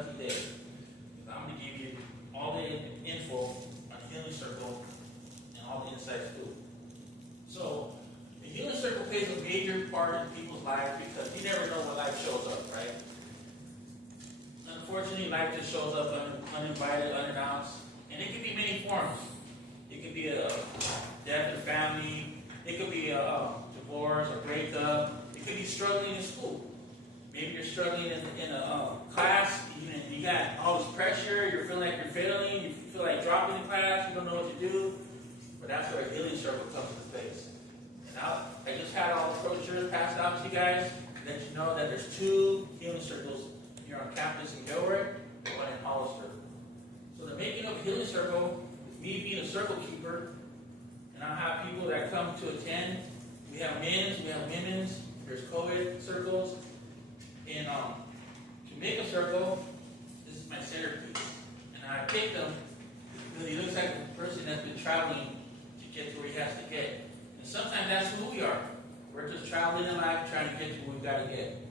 lucky day. I'm going to give you all the info on the Healing Circle and all the insights too. So, the Healing Circle plays a major part in people's lives because you never know when life shows up, right? Unfortunately, life just shows up uninvited, unannounced, and it can be many forms. It could be a death in the family. It could be a divorce, a breakup. It could be struggling in school. Maybe you're struggling in a class. You got all this pressure. You're feeling like you're failing. You feel like dropping in class. You don't know what to do. But that's where a Healing Circle comes into place. And I just had all the brochures passed out to you guys to let you know that there's 2 Healing Circles here on campus in Gilroy and one in Hollister. So the making of a Healing Circle is me being a circle keeper, and I'll have people that come to attend. We have men's, we have women's, there's co-ed circles. And to make a circle, this is my centerpiece. And I picked them because he looks like a person that's been traveling to get to where he has to get. And sometimes that's who we are. We're just traveling in life trying to get to where we've got to get.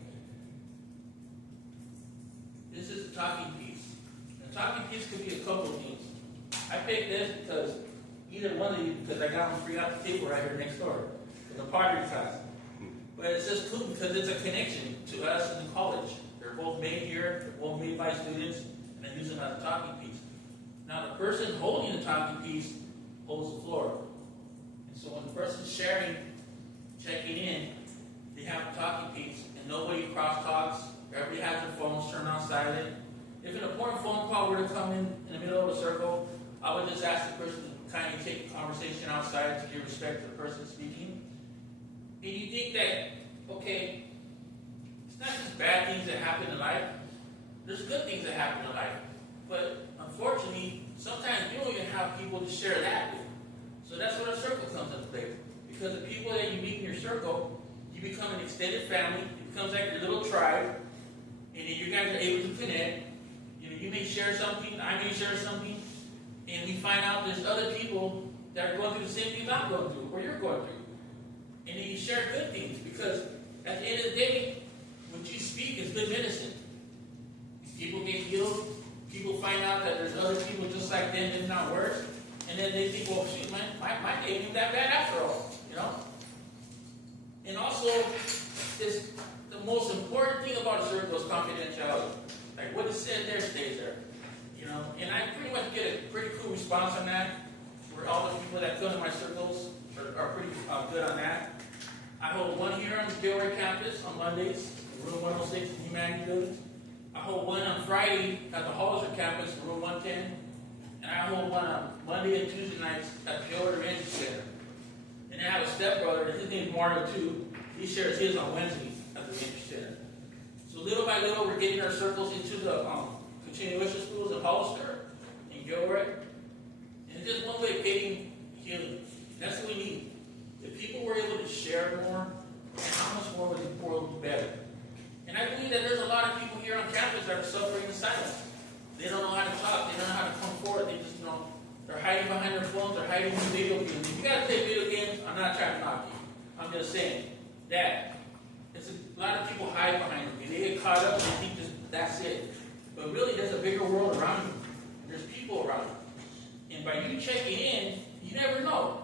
This is the talking piece. The talking piece could be a couple of things. I picked this because either one of you, because I got them free off the table right here next door. It's a pottery class. But it's just cool because it's a connection to us in the college. They're both made here, they're both made by students, and they use them as a talking piece. Now the person holding the talking piece holds the floor. And so when the person's sharing, checking in, they have a talking piece, and nobody cross-talks. Everybody has their phones turned on silent. If an important phone call were to come in the middle of a circle, I would just ask the person to kind of take the conversation outside to give respect to the person speaking. And you think that, okay, it's not just bad things that happen in life. There's good things that happen in life. But unfortunately, sometimes you don't even have people to share that with. So that's where a circle comes into play. Because the people that you meet in your circle, you become an extended family. It becomes like your little tribe. And then you guys are able to connect. You may share something, I may share something, and we find out there's other people that are going through the same things I'm going through, or you're going through. And then you share good things, because at the end of the day, what you speak is good medicine. People get healed, people find out that there's other people just like them, if not worse, and then they think, well, shoot, man, my day ain't that bad after all, you know? And also, the most important thing about a circle is confidentiality. Like what is said there stays there, you know. And I pretty much get a pretty cool response on that. Where all the people that come to my circles are pretty good on that. I hold one here on the Gilroy campus on Mondays, room 106 in the Humanity Building. I hold one on Friday at the Hollister campus, room 110. And I hold one on Monday and Tuesday nights at the Gilroy Range Center. And I have a stepbrother, his name's Mario too. He shares his on Wednesdays at the Range Center. So little by little, we're getting our circles into the continuation schools in Hollister and Gilroy. And it's just one way of getting healing. That's what we need. If people were able to share more, how much more would the world be better? And I believe that there's a lot of people here on campus that are suffering in silence. They don't know how to talk. They don't know how to come forward. They just, they're hiding behind their phones. They're hiding in video games. If you got to play video games, I'm not trying to knock you. I'm just saying that a lot of people hide behind them. They get caught up and they think that's it. But really, there's a bigger world around you. There's people around you. And by you checking in, you never know.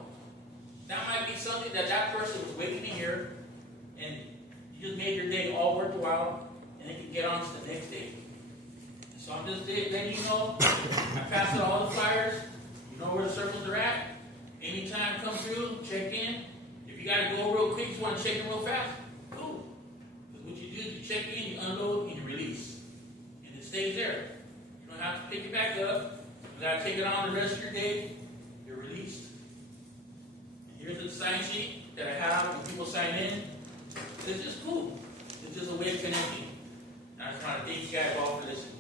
That might be something that person was waiting to hear, and you just made your day all worthwhile, and they can get on to the next day. So I'm just letting you know, I passed out all the flyers. You know where the circles are at. Anytime come through, check in. If you got to go real quick, you want to check in real fast, cool. Because what you do is you check in, you unload, and you release. And it stays there. You don't have to pick it back up. You got to take it on the rest of your day. You're released. And here's the sign sheet that I have when people sign in. It's just cool. It's just a way of connecting. And I just want to thank you guys all for listening.